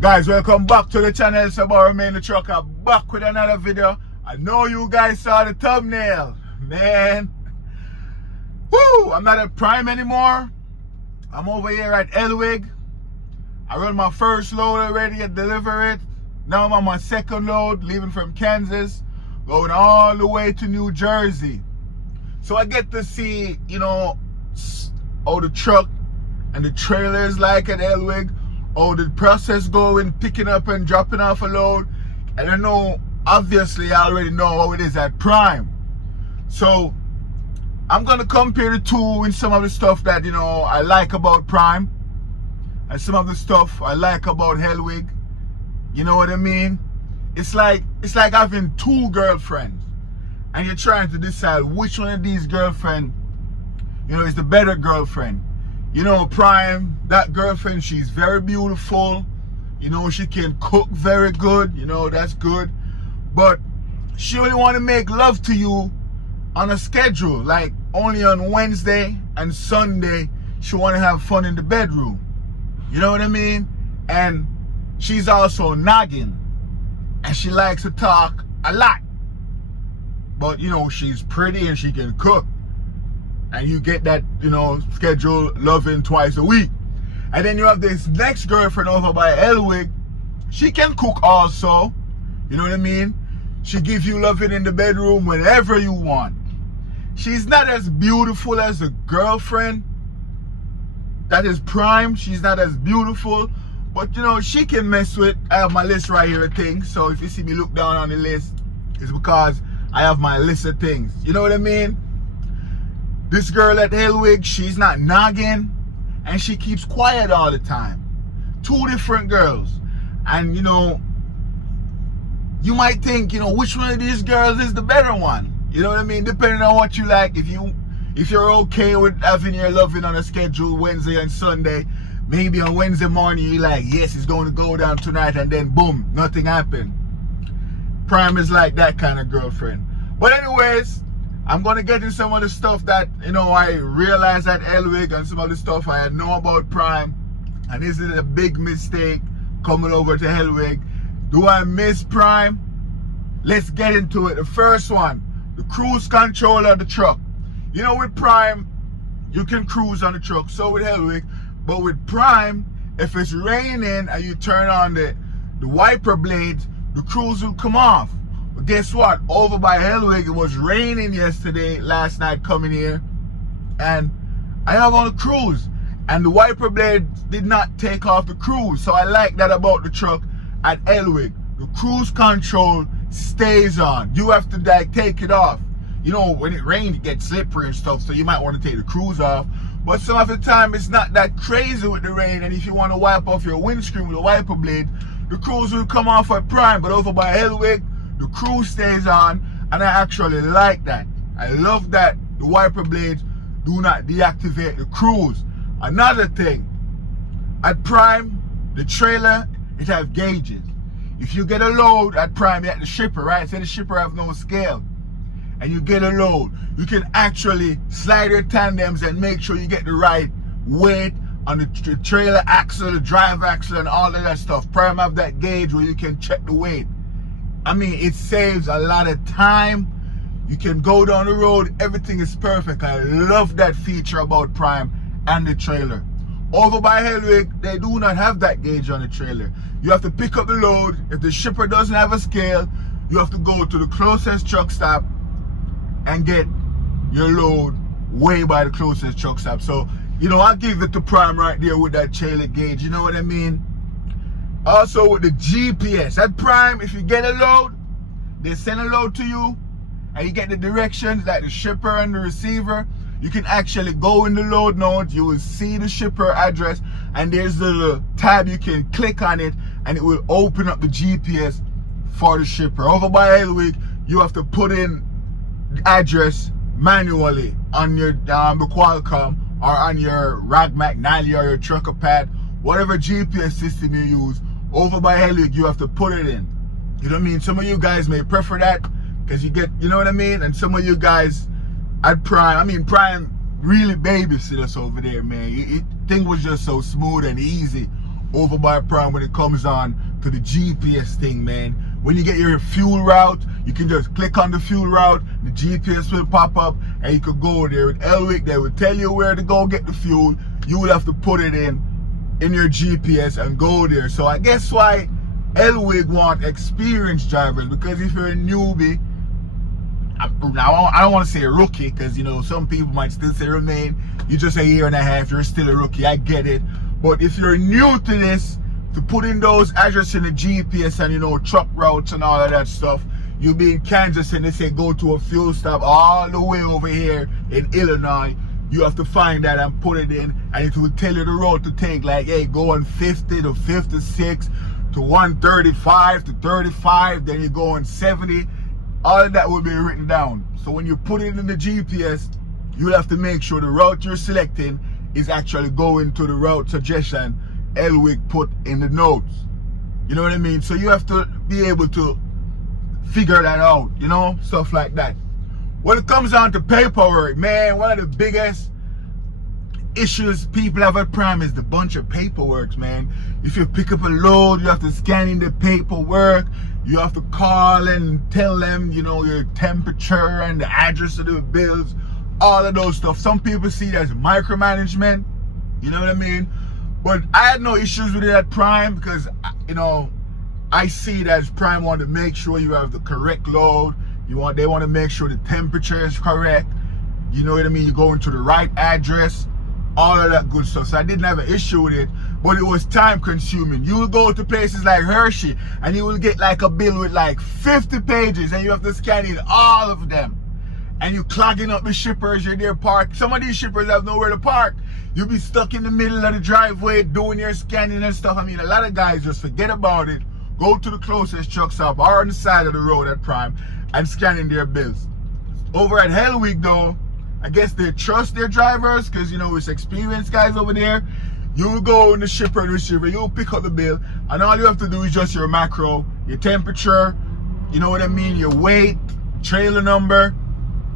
Guys, welcome back to the channel. It's about Remain the Trucker, back with another video. I know you guys saw the thumbnail. Man, woo, I'm not at Prime anymore. I'm over here at Helwig. I run my first load already and deliver it. Now I'm on my second load, leaving from Kansas, going all the way to New Jersey. So I get to see, how the truck and the trailer is like at Helwig. Oh, the process going, picking up and dropping off a load. And I know, obviously, I already know how it is at Prime. So, I'm going to compare the two in some of the stuff that, I like about Prime. And some of the stuff I like about Helwig. You know what I mean? It's like having two girlfriends. And you're trying to decide which one of these girlfriends, is the better girlfriend. Prime, that girlfriend, she's very beautiful. She can cook very good. That's good. But she only want to make love to you on a schedule. Like only on Wednesday and Sunday, she want to have fun in the bedroom. You know what I mean? And she's also nagging. And she likes to talk a lot. But, she's pretty and she can cook. And you get that, schedule loving twice a week. And then you have this next girlfriend over by Helwig. She can cook also. You know what I mean? She gives you loving in the bedroom whenever you want. She's not as beautiful as a girlfriend that is Prime. She's not as beautiful. But, she can mess with. I have my list right here of things. So if you see me look down on the list, it's because I have my list of things. You know what I mean? This girl at Helwig, she's not nagging and she keeps quiet all the time. Two different girls. And you might think, which one of these girls is the better one? You know what I mean? Depending on what you like. If you're okay with having your loving on a schedule Wednesday and Sunday, maybe on Wednesday morning you're like, yes, it's going to go down tonight, and then boom, nothing happened. Prime is like that kind of girlfriend. But anyways, I'm going to get into some of the stuff that, I realized at Helwig and some of the stuff I know about Prime. And this is a big mistake coming over to Helwig. Do I miss Prime? Let's get into it. The first one, the cruise control of the truck. With Prime, you can cruise on the truck. So with Helwig. But with Prime, if it's raining and you turn on the wiper blades, the cruise will come off. But guess what? Over by Helwig, it was raining last night coming here. And I have on a cruise. And the wiper blade did not take off the cruise. So I like that about the truck at Helwig. The cruise control stays on. You have to take it off. When it rains, it gets slippery and stuff. So you might want to take the cruise off. But some of the time, it's not that crazy with the rain. And if you want to wipe off your windscreen with a wiper blade, the cruise will come off at Prime. But over by Helwig, the cruise stays on, and I actually like that. I love that the wiper blades do not deactivate the cruise. Another thing, at Prime, the trailer, it has gauges. If you get a load at Prime, you're at the shipper, right? Say the shipper have no scale, and you get a load, you can actually slide your tandems and make sure you get the right weight on the trailer axle, the drive axle, and all of that stuff. Prime have that gauge where you can check the weight. I mean, it saves a lot of time. You can go down the road. Everything is perfect. I love that feature about Prime and the trailer. Over by Helwig, they do not have that gauge on the trailer. You have to pick up the load. If the shipper doesn't have a scale, you have to go to the closest truck stop and get your load way by the closest truck stop. So, I give it to Prime right there with that trailer gauge. You know what I mean? Also with the GPS at Prime, if you get a load, they send a load to you and you get the directions like the shipper and the receiver. You can actually go in the load notes, you will see the shipper address, and there's the little tab, you can click on it and it will open up the GPS for the shipper. Over by Helwig, you have to put in the address manually on your Qualcomm or on your RAG McNally or your Trucker Pad, whatever GPS system you use. Over by Helwig, you have to put it in. You know what I mean? Some of you guys may prefer that because you get, you know what I mean? And some of you guys at Prime, Prime really babysit us over there, man. Thing was just so smooth and easy over by Prime when it comes on to the GPS thing, man. When you get your fuel route, you can just click on the fuel route, the GPS will pop up, and you could go there. With Helwig, they will tell you where to go get the fuel. You will have to put it in your GPS and go there. So I guess why Helwig want experienced drivers, because if you're a newbie, I don't want to say a rookie, because you know some people might still say remain. You're just a year and a half, you're still a rookie, I get it. But if you're new to this, to put in those addresses in the GPS and you know truck routes and all of that stuff, you'll be in Kansas and they say go to a fuel stop all the way over here in Illinois. You have to find that and put it in, and it will tell you the road to take, like, hey, go on 50 to 56 to 135 to 35, then you go on 70. All of that will be written down. So when you put it in the GPS, you'll have to make sure the route you're selecting is actually going to the route suggestion Helwig put in the notes. You know what I mean? So you have to be able to figure that out, you know, stuff like that. When it comes down to paperwork, man, one of the biggest issues people have at Prime is the bunch of paperwork, man. If you pick up a load, you have to scan in the paperwork. You have to call and tell them, you know, your temperature and the address of the bills, all of those stuff. Some people see it as micromanagement, you know what I mean? But I had no issues with it at Prime, because, you know, I see it as Prime want to make sure you have the correct load. They want to make sure the temperature is correct. You know what I mean? You're going to the right address, all of that good stuff. So I didn't have an issue with it, but it was time consuming. You will go to places like Hershey and you will get like a bill with like 50 pages and you have to scan in all of them. And you clogging up the shippers, you're there parked. Some of these shippers have nowhere to park. You'll be stuck in the middle of the driveway doing your scanning and stuff. I mean, a lot of guys just forget about it, go to the closest truck stop or on the side of the road at Prime and scanning their bills. Over at Helwig though, I guess they trust their drivers, because you know it's experienced guys over there. You'll go in the shipper and receiver, you'll pick up the bill, and all you have to do is just your macro, your temperature, you know what I mean, your weight, trailer number.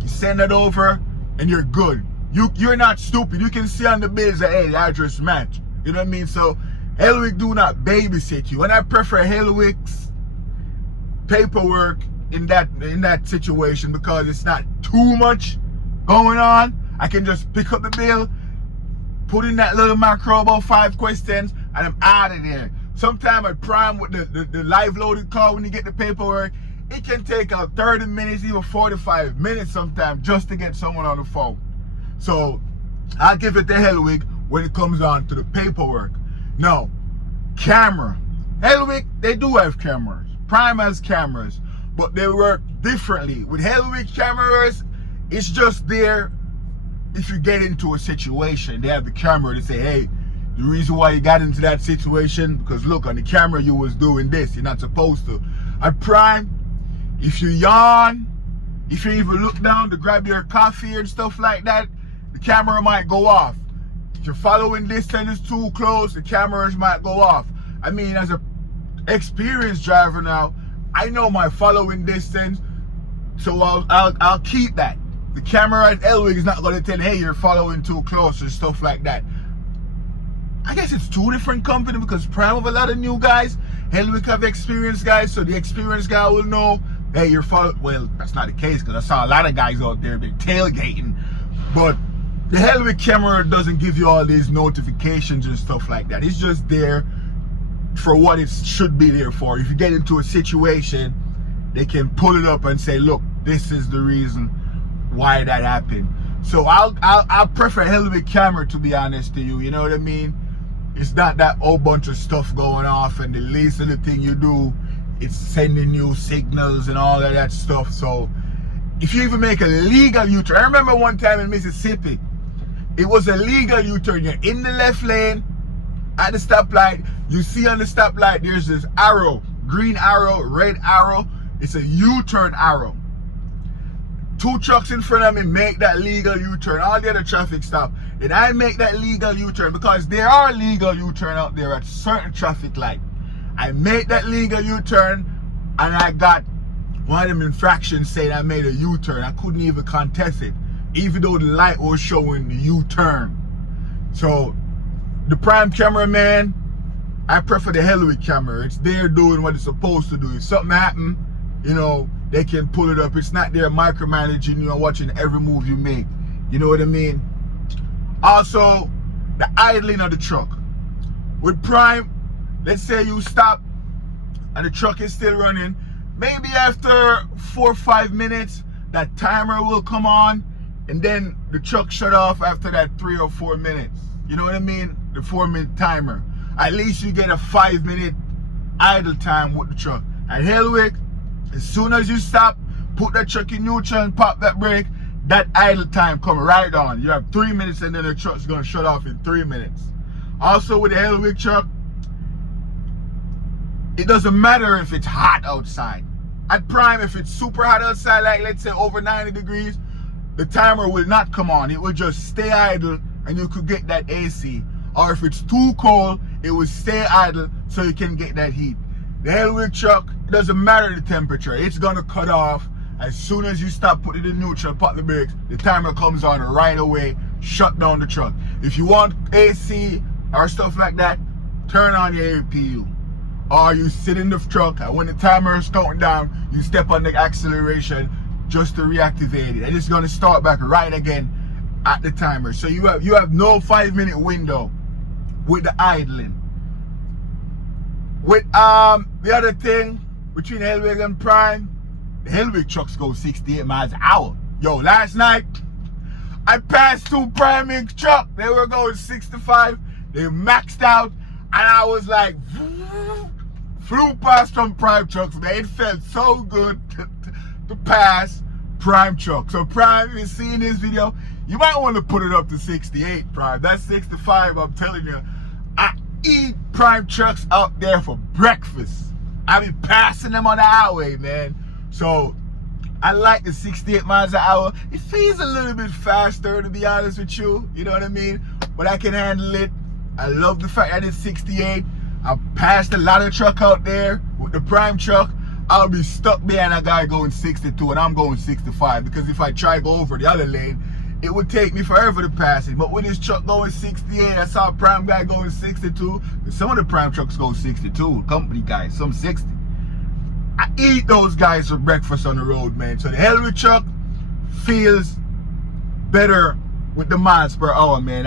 You send it over and you're good. You're not stupid. You can see on the bills that, hey, the address match. You know what I mean? So Helwig do not babysit you. And I prefer Helwig's paperwork in that situation, because it's not too much going on. I can just pick up the bill, put in that little macro about 5 questions, and I'm out of there. Sometimes at Prime with the live loaded call, when you get the paperwork, it can take out 30 minutes, even 45 minutes sometimes just to get someone on the phone. So I'll give it to Helwig when it comes on to the paperwork. Now, camera. Helwig, they do have cameras. Prime has cameras, but they work differently. With Helwig cameras, it's just there if you get into a situation. They have the camera to say, hey, the reason why you got into that situation, because look, on the camera you was doing this. You're not supposed to. At Prime, if you yawn, if you even look down to grab your coffee and stuff like that, the camera might go off. If you're following distance too close, the cameras might go off. I mean, as a experienced driver now, I know my following distance, so I'll keep that. The camera at Helwig is not going to tell, hey, you're following too close or stuff like that. I guess it's two different companies, because Prime have a lot of new guys. Helwig have experienced guys, so the experienced guy will know, hey, you're following. Well, that's not the case, because I saw a lot of guys out there, they're tailgating. But the Helwig camera doesn't give you all these notifications and stuff like that. It's just there for what it should be there for. If you get into a situation, they can pull it up and say, look, this is the reason why that happened. So I'll prefer Helwig camera, to be honest to you. You know what I mean? It's not that whole bunch of stuff going off, and the least of the thing you do, it's sending you signals and all of that stuff. So if you even make a legal U-turn, I remember one time in Mississippi, it was a legal U-turn. You're in the left lane at the stoplight. You see on the stoplight there's this arrow, green arrow, red arrow. It's a U-turn arrow. 2 trucks in front of me make that legal U-turn. All the other traffic stop. And I make that legal U-turn, because there are legal U-turn out there at certain traffic lights. I made that legal U-turn, and I got one of them infractions saying I made a U-turn. I couldn't even contest it, even though the light was showing the U-turn. So the Prime cameraman, I prefer the Helwig camera. It's there doing what it's supposed to do. If something happen, you know, they can pull it up. It's not there micromanaging you and watching every move you make. You know what I mean? Also, the idling of the truck. With Prime, let's say you stop and the truck is still running. Maybe after 4 or 5 minutes, that timer will come on, and then the truck shut off after that 3 or 4 minutes. You know what I mean? The 4-minute timer. At least you get a 5-minute idle time with the truck. At Helwig, as soon as you stop, put that truck in neutral and pop that brake, that idle time come right on. You have 3 minutes and then the truck's gonna shut off in 3 minutes. Also with the Helwig truck, it doesn't matter if it's hot outside. At Prime, if it's super hot outside, like let's say over 90 degrees, the timer will not come on. It will just stay idle and you could get that AC. Or if it's too cold, it will stay idle so you can get that heat. The Helwig truck, it doesn't matter the temperature. It's gonna cut off as soon as you stop putting it in neutral, pop the brakes, the timer comes on right away, shut down the truck. If you want AC or stuff like that, turn on your APU. Or you sit in the truck and when the timer is counting down, you step on the acceleration just to reactivate it. And it's gonna start back right again at the timer. So you have no 5-minute window with the idling. With the other thing between Helwig and Prime, the Helwig trucks go 68 miles an hour. Yo, last night I passed 2 Prime Inc trucks. They were going 65. They maxed out, and I was like, flew past some Prime trucks. Man, it felt so good to pass Prime trucks. So Prime, if you're seeing this video, you might want to put it up to 68, Prime. That's 65, I'm telling you. I eat Prime trucks out there for breakfast. I be passing them on the highway, man. So I like the 68 miles an hour. It feels a little bit faster, to be honest with you. You know what I mean? But I can handle it. I love the fact that it's 68. I passed a lot of truck out there with the Prime truck. I'll be stuck behind a guy going 62 and I'm going 65, because if I try to go over the other lane, it would take me forever to pass it. But with this truck going 68, I saw a Prime guy going 62. Some of the Prime trucks go 62, company guys, some 60. I eat those guys for breakfast on the road, man. So the Helwig truck feels better with the miles per hour, man.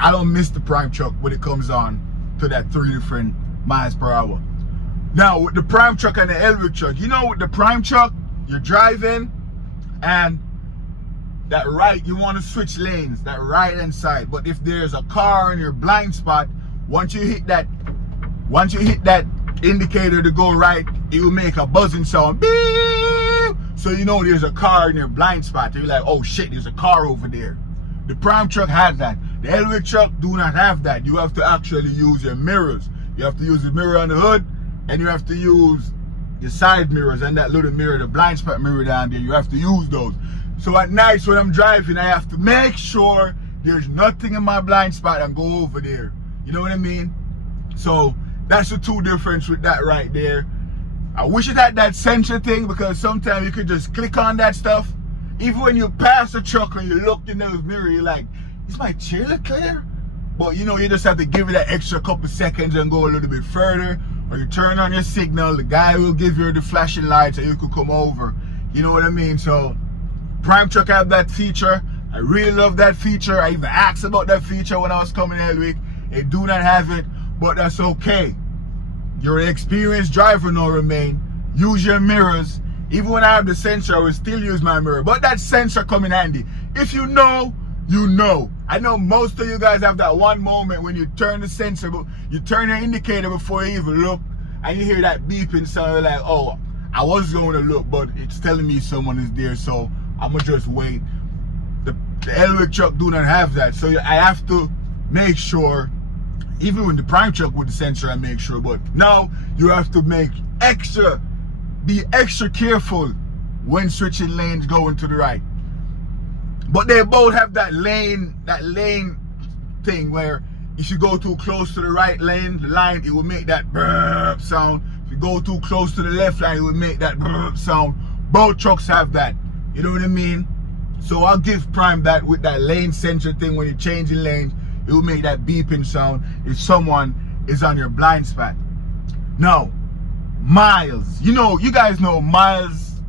I don't miss the Prime truck when it comes on to that 3 different miles per hour. Now with the Prime truck and the Helwig truck, you know, with the Prime truck, you're driving and that right, you want to switch lanes, that right hand side. But if there's a car in your blind spot, once you hit that indicator to go right, it will make a buzzing sound. Beep! So you know there's a car in your blind spot. You're like, oh shit, there's a car over there. The Prime truck has that. The Helwig truck do not have that. You have to actually use your mirrors. You have to use the mirror on the hood, and you have to use your side mirrors and that little mirror, the blind spot mirror down there. You have to use those. So at night when I'm driving, I have to make sure there's nothing in my blind spot and go over there. You know what I mean? So that's the 2 difference with that right there. I wish it had that sensor thing, because sometimes you could just click on that stuff. Even when you pass the truck and you look in the mirror, you're like, is my chair clear? But you know, you just have to give it that extra couple seconds and go a little bit further. Or you turn on your signal, the guy will give you the flashing lights and you could come over. You know what I mean? So Prime truck have that feature. I really love that feature. I even asked about that feature when I was coming Helwig. They do not have it, but that's okay. You're an experienced driver now, Remain. Use your mirrors. Even when I have the sensor, I will still use my mirror. But that sensor come in handy. If you know, you know. I know most of you guys have that one moment when you turn the sensor, but you turn your indicator before you even look, and you hear that beeping sound. You're like, oh, I was going to look, but it's telling me someone is there, so I'm going to just wait. The Helwig truck do not have that, so I have to make sure. Even with the Prime truck with the sensor, I make sure, but now you have to be extra careful when switching lanes going to the right. But they both have that lane thing where if you go too close to the right lane, the line, it will make that burp sound. If you go too close to the left line, it will make that burp sound. Both trucks have that. You know what I mean? So I'll give Prime that with that lane sensor thing. When you're changing lanes, it will make that beeping sound if someone is on your blind spot. Now, miles. You guys know miles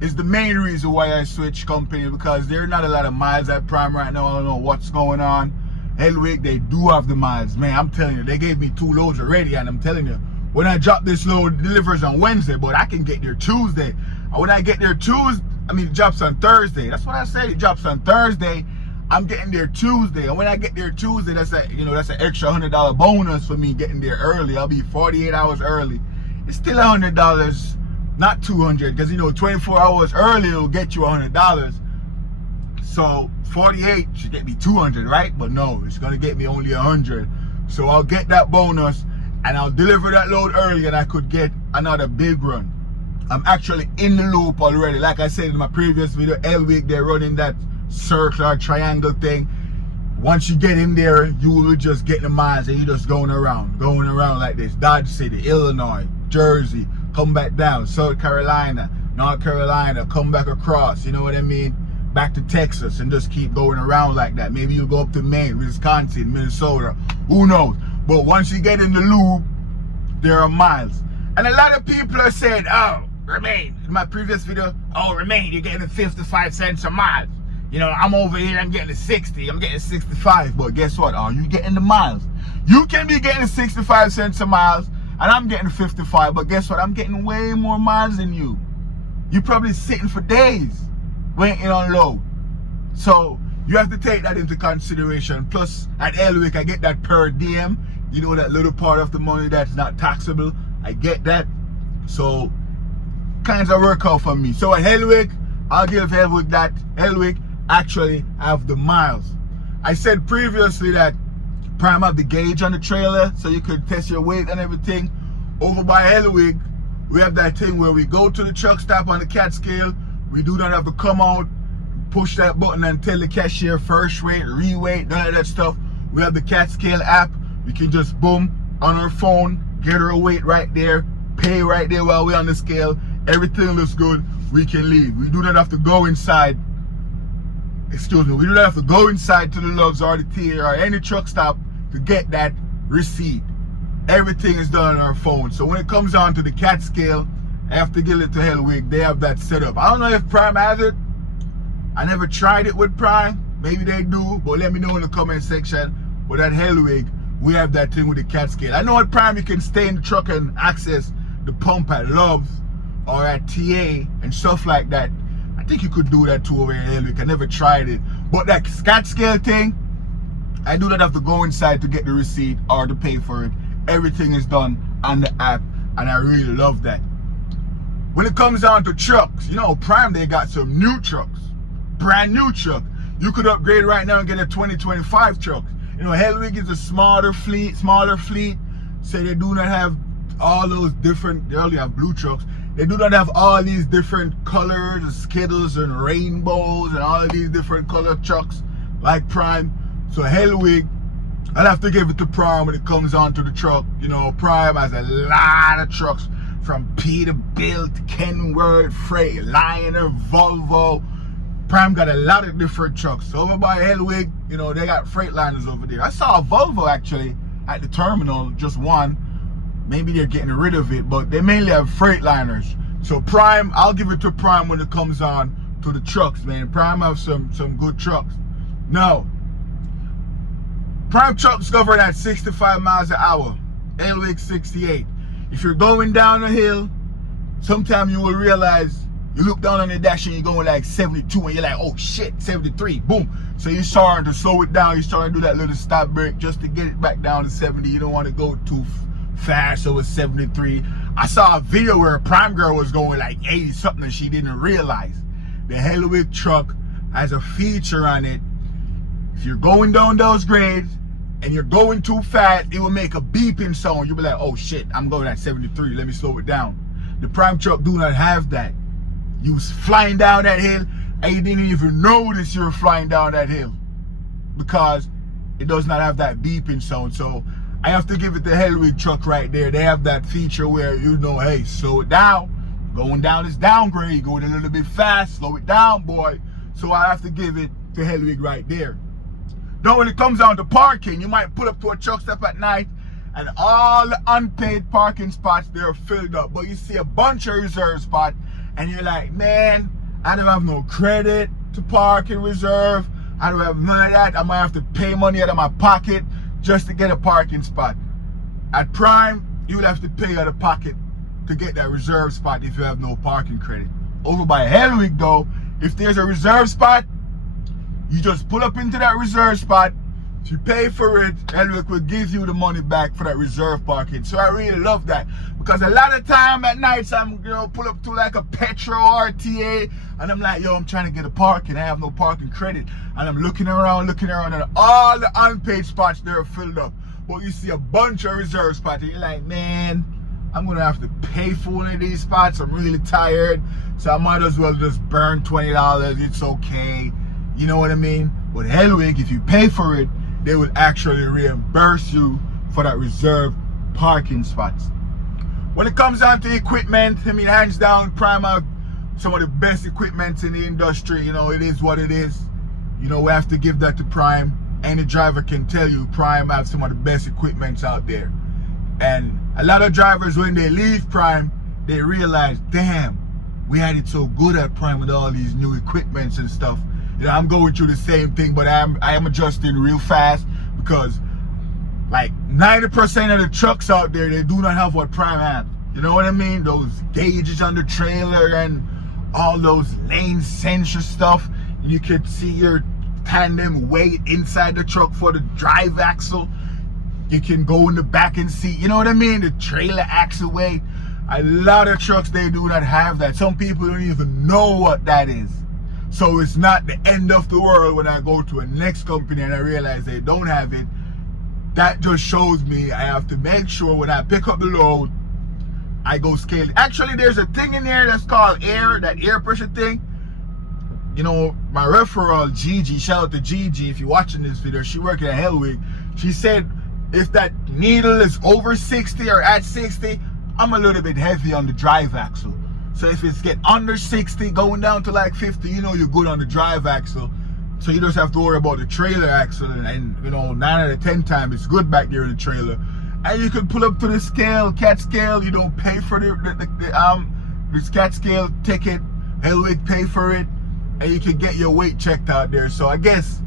is the main reason why I switched company, because there are not a lot of miles at Prime right now. I don't know what's going on. Helwig, they do have the miles. Man, I'm telling you, they gave me 2 loads already, and I'm telling you, when I drop this load, it delivers on Wednesday, but I can get there Tuesday. And when I get there Tuesday, it drops on Thursday. That's what I said. It drops on Thursday. I'm getting there Tuesday, and when I get there Tuesday, that's an extra $100 bonus for me getting there early. I'll be 48 hours early. It's still $100, not $200, because 24 hours early will get you $100. So 48 should get me $200, right? But no, it's gonna get me only $100. So I'll get that bonus, and I'll deliver that load early, and I could get another big run. I'm actually in the loop already. Like I said in my previous video, Helwig, they're running that circular triangle thing. Once you get in there, you will just get the miles, and you're just going around like this. Dodge City, Illinois, Jersey, come back down, South Carolina, North Carolina, come back across, you know what I mean? Back to Texas, and just keep going around like that. Maybe you'll go up to Maine, Wisconsin, Minnesota, who knows? But once you get in the loop, there are miles. And a lot of people are saying, oh, Remain, in my previous video, oh, Remain, you're getting 55 cents a mile. I'm over here, I'm getting 60, I'm getting 65. But guess what? Are you getting the miles? You can be getting 65 cents a mile, and I'm getting 55. But guess what? I'm getting way more miles than you. You're probably sitting for days waiting on load. So you have to take that into consideration. Plus, at Helwig, I get that per diem. That little part of the money that's not taxable. I get that. So kinds of work out for me. So at Helwig, I'll give Helwig that. Helwig actually have the miles. I said previously that Prime have the gauge on the trailer, so you could test your weight and everything. Over by Helwig, we have that thing where we go to the truck stop on the cat scale. We do not have to come out, push that button and tell the cashier first weight, re-weight, none of that stuff. We have the cat scale app. We can just boom on our phone, get her weight right there, pay right there while we're on the scale. Everything looks good, we can leave. We do not have to go inside. We do not have to go inside to the Loves or the TA or any truck stop to get that receipt. Everything is done on our phone. So when it comes on to the cat scale, I have to give it to Helwig. They have that set up. I don't know if Prime has it. I never tried it with Prime. Maybe they do, but let me know in the comment section. But at Helwig, we have that thing with the cat scale. I know at Prime you can stay in the truck and access the pump at Loves or at TA and stuff like that. I think you could do that too over in Helwig. I never tried it. But that cat scale thing, I do not have to go inside to get the receipt or to pay for it. Everything is done on the app, and I really love that. When it comes down to trucks, Prime, they got some new trucks. Brand new truck. You could upgrade right now and get a 2025 truck. Helwig is a smaller fleet, so they do not have all those different, they only have blue trucks. They do not have all these different colors, and Skittles and rainbows and all of these different color trucks like Prime. So Helwig, I'll have to give it to Prime when it comes on to the truck. Prime has a lot of trucks from Peterbilt, Kenworth, Freightliner, Volvo. Prime got a lot of different trucks. So over by Helwig, they got Freightliners over there. I saw a Volvo actually at the terminal, just one. Maybe they're getting rid of it, but they mainly have Freightliners. So Prime, I'll give it to Prime when it comes on to the trucks, man. Prime have some good trucks. Now, Prime trucks govern at 65 miles an hour. Helwig 68. If you're going down a hill, sometime you will realize, you look down on the dash and you're going like 72 and you're like, oh shit, 73, boom. So you're starting to slow it down. You're starting to do that little stop brake just to get it back down to 70. You don't want to go too fast, so it's 73. I saw a video where a Prime girl was going like 80 something and she didn't realize. The Helwig truck has a feature on it. If you're going down those grades and you're going too fast, it will make a beeping sound. You'll be like, oh shit, I'm going at 73, let me slow it down. The Prime truck do not have that. You was flying down that hill and you didn't even notice you were flying down that hill because it does not have that beeping sound. So I have to give it the Helwig truck right there. They have that feature where hey, slow it down. Going down is downgrade. Going a little bit fast, slow it down, boy. So I have to give it to Helwig right there. Now when it comes down to parking, you might pull up to a truck stop at night and all the unpaid parking spots, they're filled up. But you see a bunch of reserve spots and you're like, man, I don't have no credit to park in reserve. I don't have none of that. I might have to pay money out of my pocket just to get a parking spot. At Prime, you would have to pay out of pocket to get that reserve spot if you have no parking credit. Over by Helwig though, if there's a reserve spot, you just pull up into that reserve spot, if you pay for it, Helwig will give you the money back for that reserve parking. So I really love that, because a lot of time at nights I'm pull up to like a petrol RTA and I'm like, yo, I'm trying to get a parking, I have no parking credit, and I'm looking around and all the unpaid spots they're filled up. But you see a bunch of reserve spots and you're like, man, I'm gonna have to pay for one of these spots. I'm really tired, so I might as well just burn $20. It's okay, you know what I mean? But Helwig, if you pay for it, they will actually reimburse you for that reserved parking spots. When it comes down to equipment, I mean, hands down, Prime have some of the best equipment in the industry. You know, it is what it is. You know, we have to give that to Prime. Any driver can tell you Prime have some of the best equipment out there. And a lot of drivers, when they leave Prime, they realize, damn, we had it so good at Prime with all these new equipments and stuff. You know, I'm going through the same thing, but I am adjusting real fast, because like 90% of the trucks out there, they do not have what Prime have. You know what I mean? Those gauges on the trailer and all those lane sensor stuff. You can see your tandem weight inside the truck for the drive axle. You can go in the back and see, you know what I mean? The trailer axle weight. A lot of trucks, they do not have that. Some people don't even know what that is. So it's not the end of the world when I go to a next company and I realize they don't have it. That just shows me I have to make sure when I pick up the load, I go scale. Actually, there's a thing in there that's called air, that air pressure thing. You know, my referral, Gigi, shout out to Gigi, if you're watching this video, she working at Helwig. She said, if that needle is over 60 or at 60, I'm a little bit heavy on the drive axle. So if it's get under 60, going down to like 50, you know you're good on the drive axle. So you just have to worry about the trailer axle, and you know, 9 out of 10 times it's good back there in the trailer. And you can pull up to the scale, cat scale. You don't pay for the cat scale ticket. Helwig pay for it, and you can get your weight checked out there. So I guess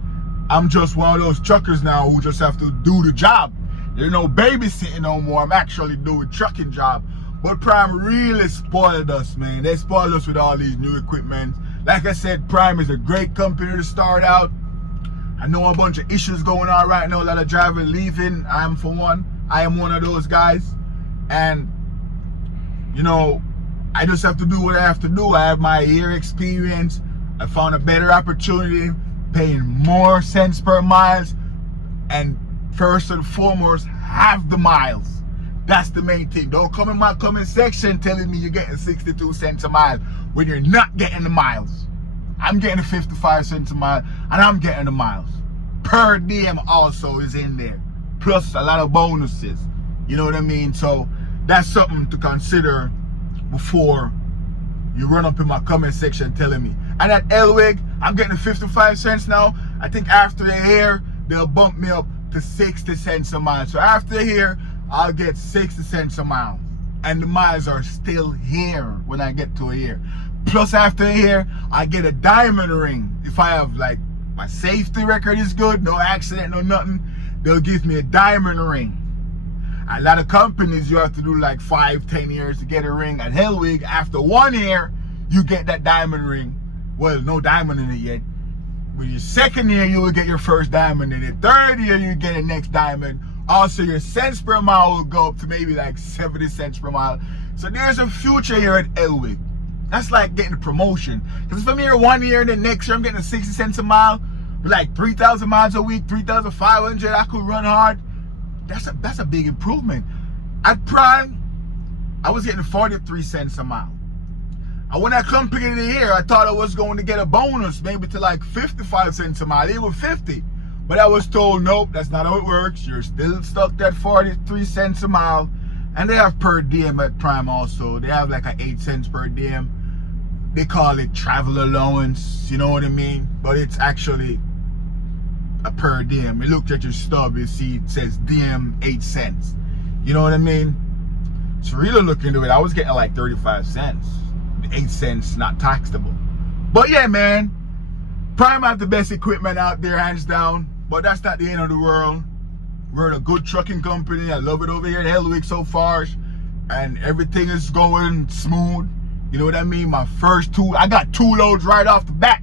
I'm just one of those truckers now who just have to do the job. There's no babysitting no more. I'm actually doing trucking job. But Prime really spoiled us, man. They spoiled us with all these new equipment. Like I said, Prime is a great company to start out. I know a bunch of issues going on right now. A lot of drivers leaving. I am one of those guys. And, you know, I just have to do what I have to do. I have my year experience. I found a better opportunity, paying more cents per miles. And first and foremost, half the miles. That's the main thing. Don't come in my comment section telling me you're getting 62 cents a mile when you're not getting the miles. I'm getting 55 cents a mile, and I'm getting the miles. Per diem also is in there, plus a lot of bonuses. You know what I mean? So that's something to consider before you run up in my comment section telling me. And at Helwig, I'm getting 55 cents now. I think after the year, they'll bump me up to 60 cents a mile. So after here, I'll get 60 cents a mile. And the miles are still here when I get to a year. Plus after a year, I get a diamond ring. If I have like, my safety record is good, no accident, no nothing, they'll give me a diamond ring. A lot of companies, you have to do like 5-10 years to get a ring. At Helwig, after 1 year, you get that diamond ring. Well, no diamond in it yet. With your second year, you will get your first diamond. In the third year, you get a next diamond. Also, your cents per mile will go up to maybe like 70 cents per mile. So there's a future here at Helwig. That's like getting a promotion. Because if I'm here 1 year and then next year I'm getting 60 cents a mile, with like 3,000 miles a week, 3,500, I could run hard. That's a big improvement. At Prime, I was getting 43 cents a mile. And when I completed the year, I thought I was going to get a bonus, maybe to like 55 cents a mile, even 50. But I was told, nope, that's not how it works. You're still stuck at 43 cents a mile. And they have per diem at Prime also. They have like an 8 cents per diem. They call it travel allowance, you know what I mean? But it's actually a per diem. You looked at your stub, you see it says diem 8 cents. You know what I mean? So really looking into it, I was getting like 35 cents. 8 cents not taxable. But yeah, man, Prime have the best equipment out there, hands down. But that's not the end of the world. We're in a good trucking company. I love it over here at Helwig so far. And everything is going smooth. You know what I mean? My first two, I got 2 loads right off the bat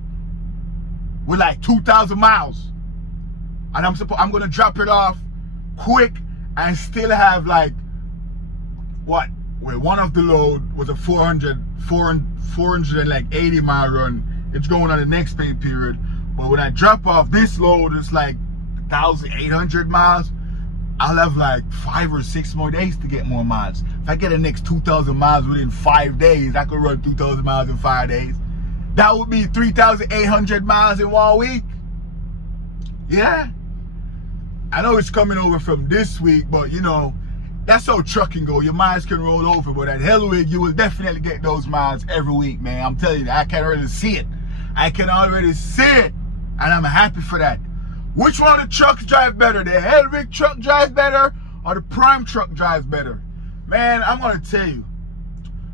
with like 2,000 miles. And I'm gonna drop it off quick and still have like, what? Well, one of the load was a 480 mile run. It's going on the next pay period. But when I drop off this load, it's like 1,800 miles. I'll have like 5 or 6 more days to get more miles. If I get the next 2,000 miles within 5 days, I could run 2,000 miles in 5 days. That would be 3,800 miles in 1 week. Yeah. I know it's coming over from this week, but you know, that's how trucking go. Your miles can roll over, but at Helwig, you will definitely get those miles every week, man. I'm telling you, I can already see it. I can already see it, and I'm happy for that. Which one of the trucks drive better? The Helwig truck drives better or the Prime truck drives better? Man, I'm going to tell you.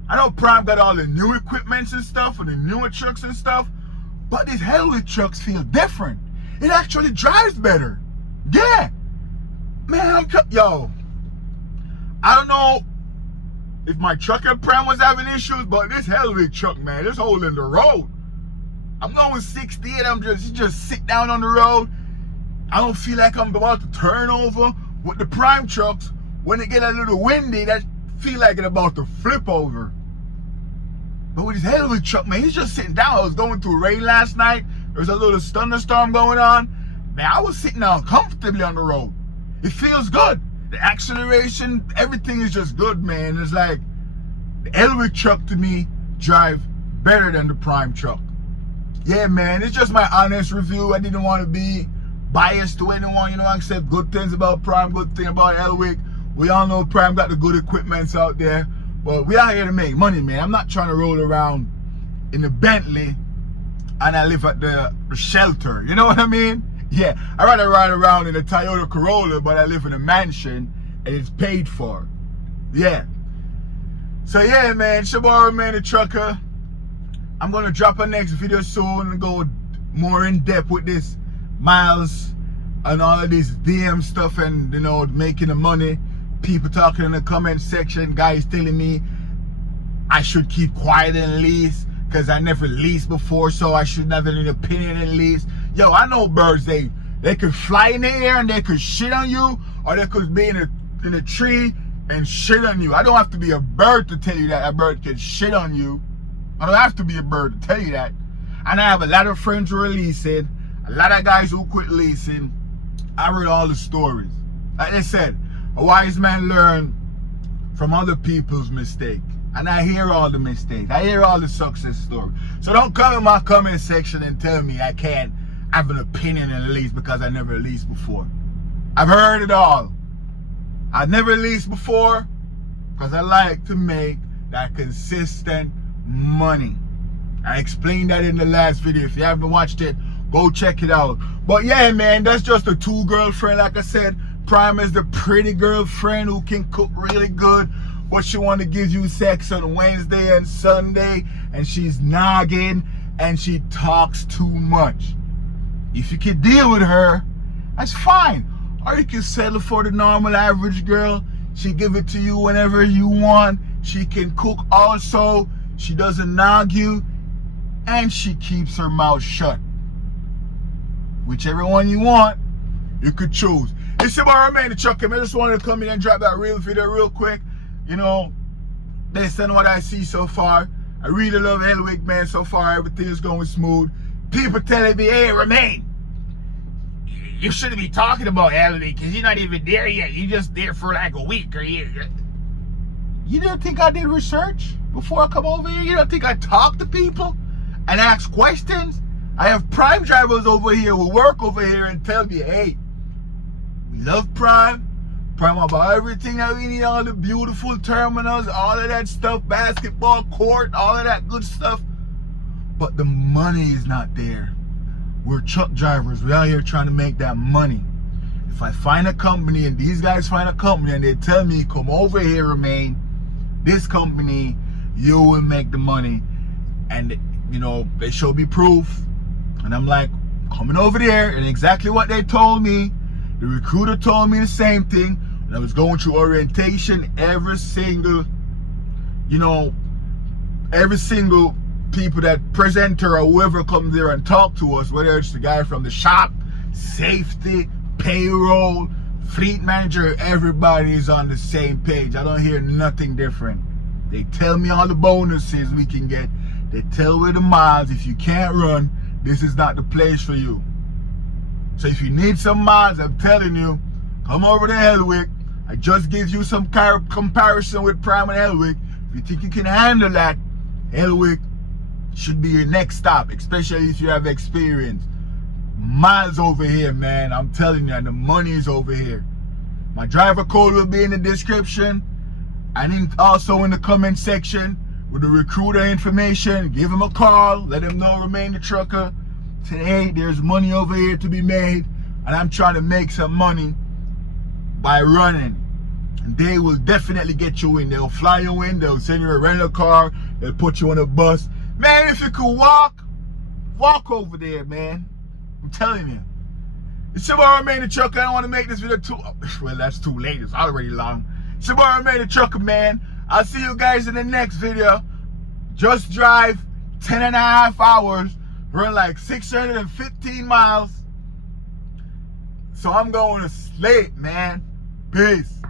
I know Prime got all the new equipments and stuff and the newer trucks and stuff, but these Helwig trucks feel different. It actually drives better. Yeah. Man, yo, I don't know if my truck at Prime was having issues, but this Helwig truck, man, it's holding the road. I'm going 60 and I'm just sit down on the road. I don't feel like I'm about to turn over. With the Prime trucks, when it get a little windy, that feel like it's about to flip over. But with his Helwig truck, man, he's just sitting down. I was going through rain last night. There was a little thunderstorm going on. Man, I was sitting down comfortably on the road. It feels good. The acceleration, everything is just good, man. It's like the Helwig truck to me drive better than the Prime truck. Yeah, man, it's just my honest review. I didn't want to be biased to anyone, you know. I said good things about Prime, good thing about Helwig. We all know Prime got the good equipments out there, but we out here to make money, man. I'm not trying to roll around in the Bentley and I live at the shelter, you know what I mean? Yeah, I'd rather ride around in a Toyota Corolla, but I live in a mansion and it's paid for. Yeah. So yeah, man, Shabara, man, the trucker. I'm gonna drop a next video soon and go more in depth with this miles and all of this DM stuff and, you know, making the money. People talking in the comment section, guys telling me I should keep quiet and lease because I never leased before, so I shouldn't have any opinion and lease. Yo, I know birds, they could fly in the air and they could shit on you, or they could be in a tree and shit on you. I don't have to be a bird to tell you that a bird can shit on you. I don't have to be a bird to tell you that. And I have a lot of friends who are leasing, a lot of guys who quit leasing. I read all the stories. Like I said, a wise man learns from other people's mistakes. And I hear all the mistakes. I hear all the success stories. So don't come in my comment section and tell me I can't have an opinion on lease because I never leased before. I've heard it all. I've never leased before because I like to make that consistent money. I explained that in the last video. If you haven't watched it, go check it out. But yeah, man, that's just a 2 girlfriend. Like I said, Prime is the pretty girlfriend who can cook really good, but she want to give you sex on Wednesday and Sunday, and she's nagging and she talks too much. If you can deal with her, that's fine. Or you can settle for the normal average girl. She give it to you whenever you want. She can cook also. She doesn't nag you, and she keeps her mouth shut. Whichever one you want, you could choose. It's your boy, man, the trucker, man. I just wanted to come in and drop that real video real quick. You know, based on what I see so far, I really love Helwig, man. So far, everything is going smooth. People telling me, hey, Remain, you shouldn't be talking about Helwig because you're not even there yet. You're just there for like a week or you didn't think I did research before I come over here? You don't think I talk to people and ask questions? I have Prime drivers over here who work over here and tell me, hey, we love Prime. Prime about everything that we need, all the beautiful terminals, all of that stuff, basketball court, all of that good stuff. But the money is not there. We're truck drivers. We're out here trying to make that money. If I find a company and these guys find a company and they tell me, come over here, Remain, this company, you will make the money. And, you know, they show me proof. And I'm like, coming over there, and exactly what they told me. The recruiter told me the same thing. And I was going through orientation, every single people that presenter or whoever comes there and talk to us, whether it's the guy from the shop, safety, payroll, fleet manager, everybody is on the same page. I don't hear nothing different. They tell me all the bonuses we can get. They tell me the miles. If you can't run, this is not the place for you. So if you need some miles, I'm telling you, come over to Helwig. I just give you some comparison with Prime and Helwig. If you think you can handle that, Helwig should be your next stop, especially if you have experience. Miles over here, man. I'm telling you, and the money is over here. My driver code will be in the description and also in the comment section with the recruiter information. Give him a call. Let him know Remain the Trucker. Say, hey, there's money over here to be made, and I'm trying to make some money by running. And they will definitely get you in. They'll fly you in. They'll send you a rental car. They'll put you on a bus. Man, if you could walk over there, man. I'm telling you. It's your boy Remain the Trucker. I don't want to make this video too, well, that's too late. It's already long. It's your boy Remain the Trucker, man. I'll see you guys in the next video. Just drive 10.5 hours. Run like 615 miles. So I'm going to sleep, man. Peace.